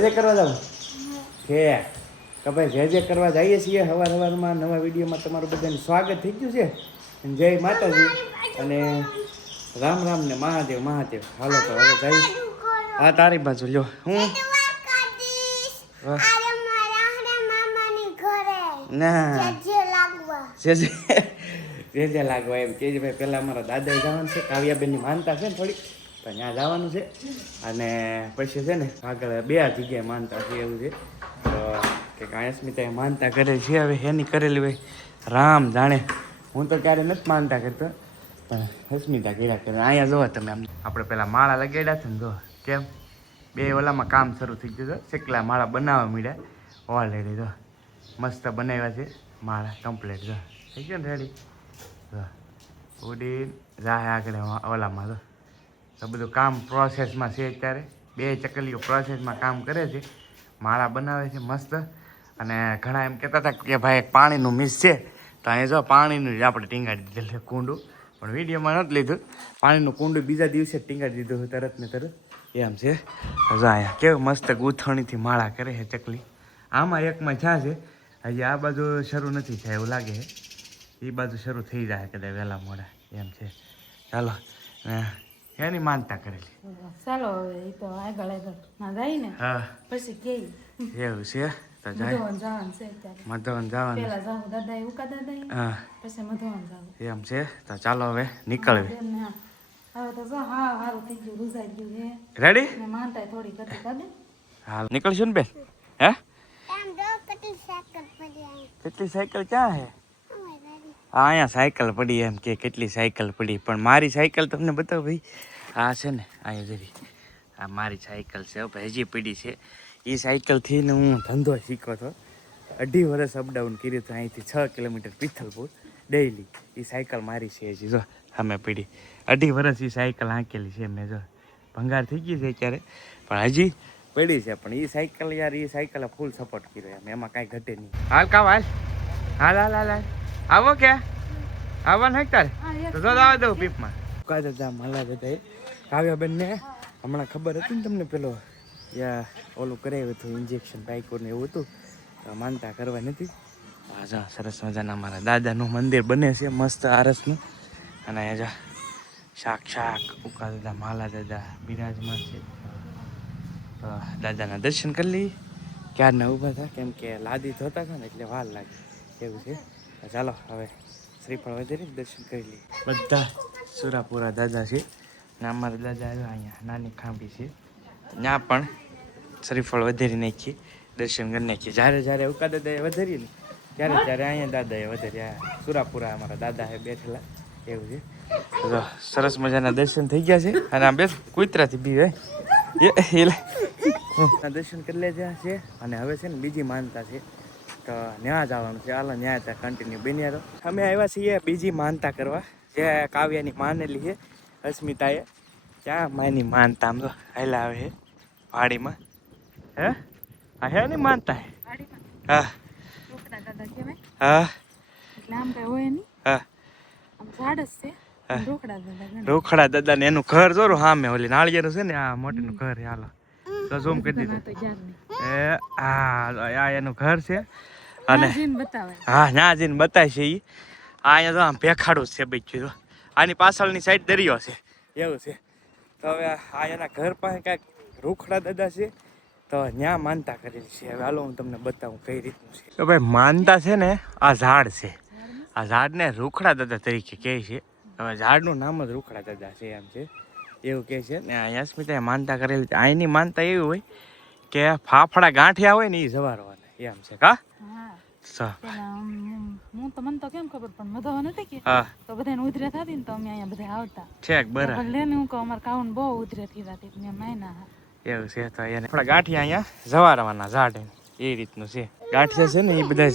જે કરવા જાવ કે ભાઈ જે કરવા જઈએ છીએ સવારમાં નવા વિડીયોમાં તમારું બધાનું સ્વાગત થઈ ગયું છે. જય માતાજી અને રામ રામ ને મહાદેવ મહાદેવ. હાલો તો હવે જઈ. હા તારી બાજુ લ્યો. હું ના જે લાગવા એમ કે ભાઈ પહેલાં અમારા દાદા જવાનું છે. કાવ્યાબેનની માનતા છે ને થોડીક તો ત્યાં જવાનું છે. અને પછી છે ને આગળ 2 જગ્યાએ માનતા છે એવું છે. તો કે કાયસ્મિતા માનતા કરેલી છે. હવે એની કરેલી હોય રામ જાણે. હું તો ક્યારે નથી માનતા કરતો પણ અસ્મિતા કર્યા કરે. અહીંયા જોવો તમે આમ આપણે પેલા માળા લગાડ્યા છે ને જો કેમ 2 ઓલામાં કામ શરૂ થઈ ગયું. શેકલા માળા બનાવવા માંડ્યા ઓલરેડી જો મસ્ત બનાવ્યા છે માળા કમ્પ્લીટ જો થઈ ગયો ને રેડી. જો ઉડી જાય આગળ ઓલામાં તો બધું કામ પ્રોસેસમાં છે અત્યારે. 2 ચકલીઓ પ્રોસેસમાં કામ કરે છે. માળા બનાવે છે મસ્ત. અને ઘણા એમ કહેતા હતા કે ભાઈ પાણીનું મિસ છે તો અહીં જો પાણીનું જ આપણે ટીંગાડી દીધેલું છે કુંડું. પણ વિડીયોમાં નથી લીધું. પાણીનું કુંડું બીજા દિવસે ટીંગાડી દીધું તરત ને તરત એમ છે. જો અહીંયા કેવું મસ્ત ગૂંથણીથી માળા કરે છે ચકલી. આમાં એકમાં જ્યાં છે હજી આ બાજુ શરૂ નથી થાય એવું લાગે છે. એ બાજુ શરૂ થઈ જાય કદાચ વહેલા મોડા એમ છે. ચાલો એની માનતા કરેલી. ચાલો હવે એ તો આગળ ના જાય ને હા પછી કે એવું છે તો જાય જવાનું છે અત્યારે. મધવન જવાનું. પેલા જાવ દાદા ઉકા દાદા હા પછી મધવાન જાવ એમ છે તો ચાલો હવે નીકળવી. હવે તો જો હા સારું થઈ ગયું રૂઝાઈ ગયું છે. રેડી ને માનતા થોડી કરતી કાઢે. હાલ નીકળશું ને બેન. હે કેટલી સાયકલ ક્યાં હે? હા અહીંયા સાયકલ પડી એમ કે કેટલી સાયકલ પડી. પણ મારી સાયકલ તમને બતાવો ભાઈ. આ છે ને અહીંયા જરી આ મારી સાયકલ છે ભાઈ હજી પડી છે. એ સાયકલથી ને હું ધંધો શીખ્યો હતો. 2.5 વર્ષ અપડાઉન કર્યું હતું અહીંથી 6 કિલોમીટર પિથલપુર ડેઈલી. એ સાયકલ મારી છે હજી જો અમે પડી 2.5 વર્ષ એ સાયકલ હાંકેલી છે મેં. જો ભંગાર થઈ ગઈ છે અત્યારે પણ હજી પડી છે. પણ એ સાયકલ યાર એ સાયકલે ફૂલ સપોર્ટ કર્યો એમ. એમાં કાંઈ ઘટે નહીં. હાલ કાવ હાલ હાલ હાલ હાલ હાલ આવો કે આવવાનું હે તારે તો જો આવા દઉં પીપમાં. કાંઈ દાદા માલા બધા કાવ્યાબેનને હમણાં ખબર હતી ને તમને પેલો યા ઓલું કરાવ્યું હતું ઇન્જેક્શન બાઈકોને એવું હતું તો માનતા કરવા નથી. હા જા સરસ મજાના અમારા દાદાનું મંદિર બને છે મસ્ત આરસનું. અને અહીંયા જા શાક ઉકા દાદા માલા દાદા બિરાજમાન છે. તો દાદાના દર્શન કરી લઈએ. ક્યારના ઊભા હતા કેમ કે લાદી ધોતા હતા ને એટલે વાર લાગે એવું છે. ચાલો હવે શ્રીફળ વધેરી દર્શન કરી લઈએ. બધા સુરાપુરા દાદા છે ને અમારા દાદા આવ્યા અહીંયા નાની ખાંભી છે ત્યાં પણ શ્રીફળ વધેરી નાખીએ દર્શન કરી નાખીએ. જ્યારે ઉકા દાદાએ વધેરી ને ત્યારે અહીંયા દાદાએ વધેરી. સુરાપુરા અમારા દાદા છે બેઠેલા એવું છે. તો સરસ મજાના દર્શન થઈ ગયા છે. અને આ બે કુતરાથી બી દર્શન કરી લેજા છે. અને હવે છે ને બીજી માનતા છે તો ન્યા જવાનું છે. હાલો ન્યા ત્યાં કન્ટિન્યુ બન્યા રહો. અમે આવ્યા છીએ બીજી માનતા કરવા જે કાવ્યાની માનેલી છે અસ્મિતાએ. ક્યાં માની માનતા આમ તો હાલા આવે છે વાડીમાં. હે હા હે ની માનતા હે. હા હા એટલે આમ કઈ હોય નહીં. હા આમ ઝાડ જ છે. રોખડા દાદા ને એનું ઘર જોરું સામે ઓલી નાળિયેર છે ને આ મોટીનું ઘર. હાલો તો ઝૂમ કરી દીધું. આ એનું ઘર છે. અને હા ત્યાં જઈને બતાય છે એ. અહીંયા તો આમ ભેખાડું છે બધું. આની પાછળની સાઈડ દરિયો છે એવું છે. તો હવે આ એના ઘર પાસે કાંઈક રૂખડા દાદા છે તો ત્યાં માનતા કરેલી છે. હવે હાલો હું તમને બતાવું કઈ રીતનું છે. તો ભાઈ માનતા છે ને આ ઝાડ છે. આ ઝાડને રૂખડા દાદા તરીકે કહે છે. હવે ઝાડનું નામ જ રૂખડા દાદા છે એમ છે એવું કહે છે. ને યસ્મિતાએ માનતા કરેલી છે. અહીંની માનતા એવી હોય કે ફાફડા ગાંઠિયા હોય ને એ સવારવાના એમ છે. કા હું તો મને તો કેમ ખબર પણ મધવા નથી કે તો બધાને ઉધરે થતી ને તો અમે અહીંયા બધા આવતા છેક બરાબર. લે ને હું કહું અમારે કાઉન બહુ ઉધરે થઈ જતી મેં માયના એવું છે. તો એને આપણા ગાંઠિયા અહીંયા જવારવાના ઝાડ એ રીતનું છે. ગાંઠિયા છે ને એ બધા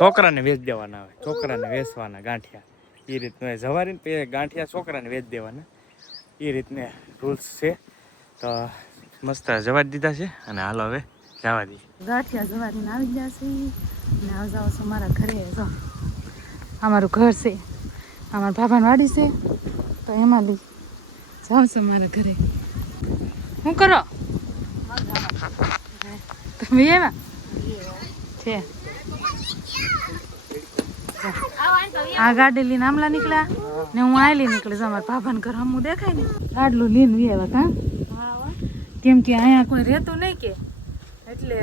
છોકરાને વેચ દેવાના આવે. છોકરાને વેચવાના ગાંઠિયા એ રીતનું જવારીને ગાંઠિયા છોકરાને વેચ દેવાના એ રીતને રૂલ્સ છે. તો મસ્ત જવા દીધા છે અને હાલો હવે જવા દઈએ. ગાંઠિયા જવારીને આવી જશે ને આવ જાવ છો મારા ઘરે. જો અમારું ઘર છે અમારા બાબાની વાડી છે તો એમાં લઈ જાવ છો મારા ઘરે. શું કરો તમે એવા છે આ ગાડી લઈને આમલા નીકળ્યા ને હું આયલી નીકળી જાઉં મારા ભાભાને ઘર હમું દેખાય ને ગાડલું લઈને વી કા કેમ કે અહીંયા કોઈ રહેતું નહીં કે એટલે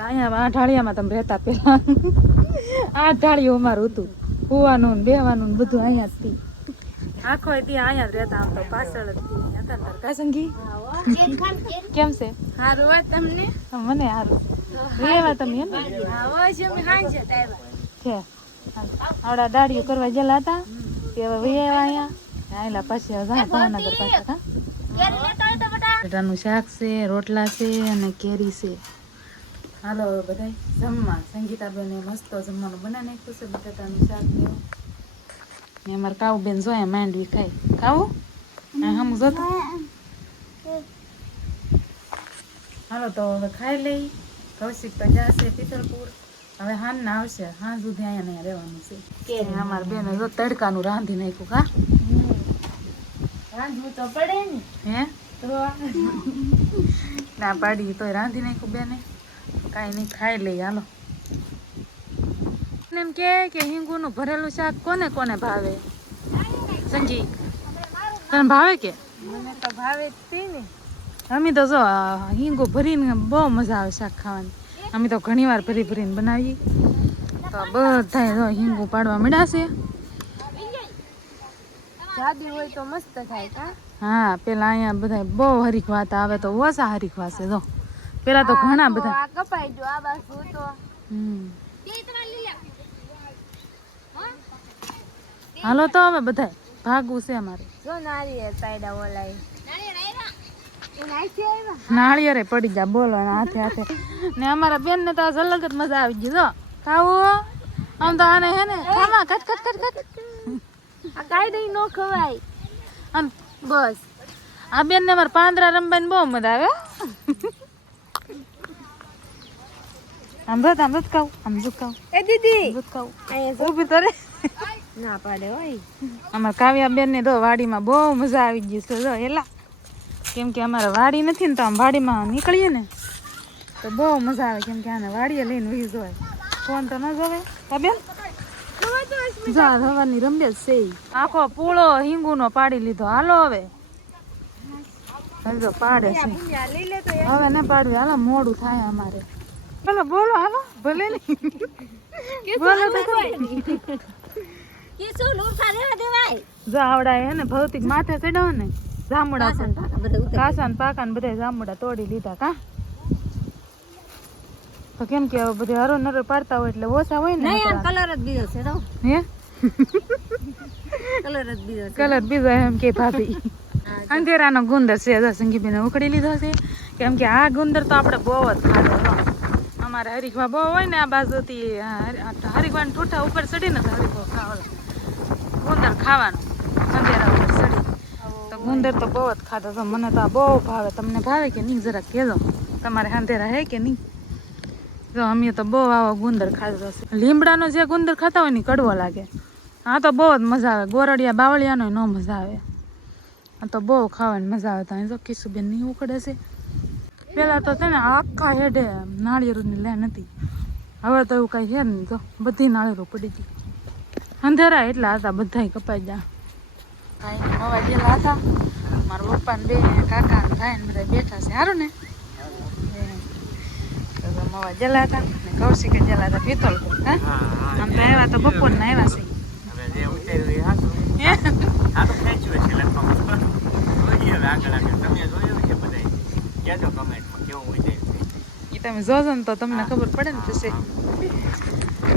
અહીંયા આ ઢાળિયામાં તમે રહેતા પેલા આ ઢાળિયું અમારું હતું હોવાનું ને બેહવાનું ને બધું અહીંયા જ હતી આખો ત્યાં અહીંયા જ રહેતા આમ તો પાછળ જ હતા ને કા સંગી કેમ છે હારું વાત તમને મને સારું રહેવા તમે એમ ને છે આવડા દાડીઓ કરવા ગયેલા હતા તે હવે વૈયા અહીંયા આયલા પાછી હવે ભાવનગર પાછા કા બટાટાનું શાક છે રોટલા છે અને કેરી છે હાલો હવે બધા જમવા સંગીતાબેને મસ્ત જમવાનું બનાવી નાખ્યું છે બટાટાનું શાક ને અમારે કાઉબેન જોયા માંડવી ખાય ખાવું હમ જોતો હાલો તો હવે ખાઈ લઈ કૌશિક તો જશે પિતલપુર હવે હાન ના આવશે હા સુધી અહીંયા રહેવાનું છે અમારે બેન જો તડકાનું રાંધી નાખ્યું કા રાંધવું તો પડે ને હે ના પાડી તોય રાંધી નાખ્યું બેને કાંઈ નહીં ખાઈ લઈ હાલો એમ કે હિંગુનું ભરેલું શાક કોને કોને ભાવે સંજી તને ભાવે કે મને તો ભાવે જ તે ને અમે તો જો હિંગુ ભરીને બહુ મજા આવે શાક ખાવાની અમે તો ઘણી વાર ભરી ભરીને બનાવીએ તો બધા જો હિંગુ પાડવા મળ્યા છે જાદી હોય તો મસ્ત થાય કા હા પેલા અહીંયા બધા બહુ હરીખ વાત આવે તો ઓછા હરીખ વાસે જો પેલા તો ઘણા બધા આ કપાઈ જો આ બાજુ તો હાલો તો હવે બધા ભાગવું છે અમારે જો નારિયેળ પાયડા ઓલાય નાળિયેરે પડી જા બોલો હાથે હાથે ને અમારા બેન ને તો આજ અલગ જ મજા આવી ગઈ જો ખાવું આમ તો આને હે ને ખાવા કટ કટ કટ કટ આ કાઈ દઈ નો ખવાય અને બસ આ બેન ને અમારે પાંદરા રમવાની બહુ મજા આવે આમ જો ખાવું આમ જો ખાવું એ દીદી જો ખાવું અહીંયા ઊભી તો રે ના પાડે હોય અમારા કાવ્યા બેન ને તો વાડીમાં બહુ મજા આવી ગઈ છે જો એલા કેમ કે અમારે વાડી નથી ને તો આમ વાડીમાં નીકળીએ ને તો બહુ મજા આવે કેમ કે આને વાડીએ લઈને વહી જોવાય ફોન તો ન જોવે હા બેન જા હવાની રમ્યા છે આખો પૂળો હિંગુનો પાડી લીધો હાલો હવે જો પાડે છે લઈ લે તો હવે ના પાડવી હાલો મોડું થાય અમારે બોલો બોલો હાલો ભલે નહીં બોલો તો ખરી. કે શું લોસા રેવા દેવાય જો આવડા હે ને ભૌતિક માથે ચડાવો ને જામુડા છે કાસા ને પાકા ને બધા જામુડા તોડી લીધા કા તો કેમ કે હવે બધે હરો નરો પાડતા હોય એટલે ઓછા હોય ને નહીં કલર જ બીજો છે તો હે કલર જ બીજો છે કલર બીજો એમ કે ભાભી અંધેરાનો ગુંદર છે જો સંગીબેને ઉખડી લીધો છે કેમ કે આ ગુંદર તો આપણે બહુ જ ખાધો અમારે હરીખવા બહુ હોય ને આ બાજુથી હરીખવાના ઠૂઠા ઉપર ચડીને તો હરીખો ખાવાનું ગુંદર ખાવાનું અંધેરા ઉપર ચડી તો ગુંદર તો બહુ જ ખાધો તો મને તો આ બહુ ભાવે તમને ભાવે કે નહીં જરાક કહેજો તમારે અંધેરા હે કે નહીં જો અમે તો બહુ આવો ગુંદર ખાધો હશે લીમડાનો જે ગુંદર ખાતા હોય ને કડવો લાગે આ તો બહુ જ મજા આવે ગોરડિયા બાવળિયાનો ન મજા આવે આ તો બહુ ખાવાની મજા આવે તો અહીં જો કિશુબેન નહીં ઉકળે છે પેલા તો છે ને આખા હેડે નાળિયેરની લેન હતી હવે તો એવું કાંઈ છે ને તો બધી નાળિયેરો પડી ગઈ અંધેરા એટલા હતા બધાય કપાઈ ગયા કાંઈ નવા ગયેલા હતા મારા પપ્પા ને બે કાકા ને ભાઈ ને બધા બેઠા છે સારું ને મવા જલા હતા ને કૌશિકે જલા હતા પિત્તલપુર હા આમ તો આવ્યા તો બપોરના આવ્યા છે હવે જે ઉતાર્યું એ હાચું. આ તો ખેંચ્યું છે લગભગ. જોઈએ હવે આગળ આગળ. તમે જોયું છે બધાય? કહેજો કમેન્ટમાં કેવું ઉતાર્યું છે. એ તમે જોજો ને તો તમને ખબર પડે ને પછી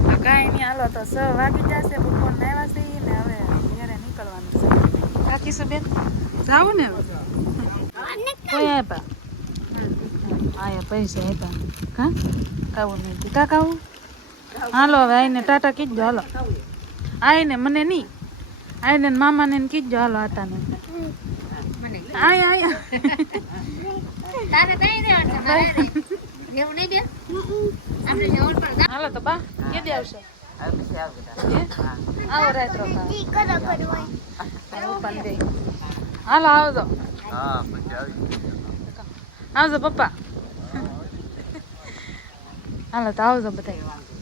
તો કાંઈ નહીં હાલો તો 6 વાગી જશે બપોરના આવ્યા છે ને હવે ઘરે નીકળવાનું છે કાકી છે બેન જાવું ને હવે કોઈ આપ્યા આયા પૈસા આપ્યા કા કાવું નહીં કા કાવું હાલો હવે આઈને ટાટા કીધો હાલો આઈને મને નહીં આઈને ને મામાને ને કીધો હાલો આટાને આય આય તારે કઈ દેવાનું છે મારે એવું નહીં દે આપણે જવું પડે હાલો તો બા કે દે આવશે હવે પછી આવ બેટા. આવો રાત રોકા હાલો આવજો હા પછી આવી. આવજો પપ્પા હાલો તો આવજો બધા.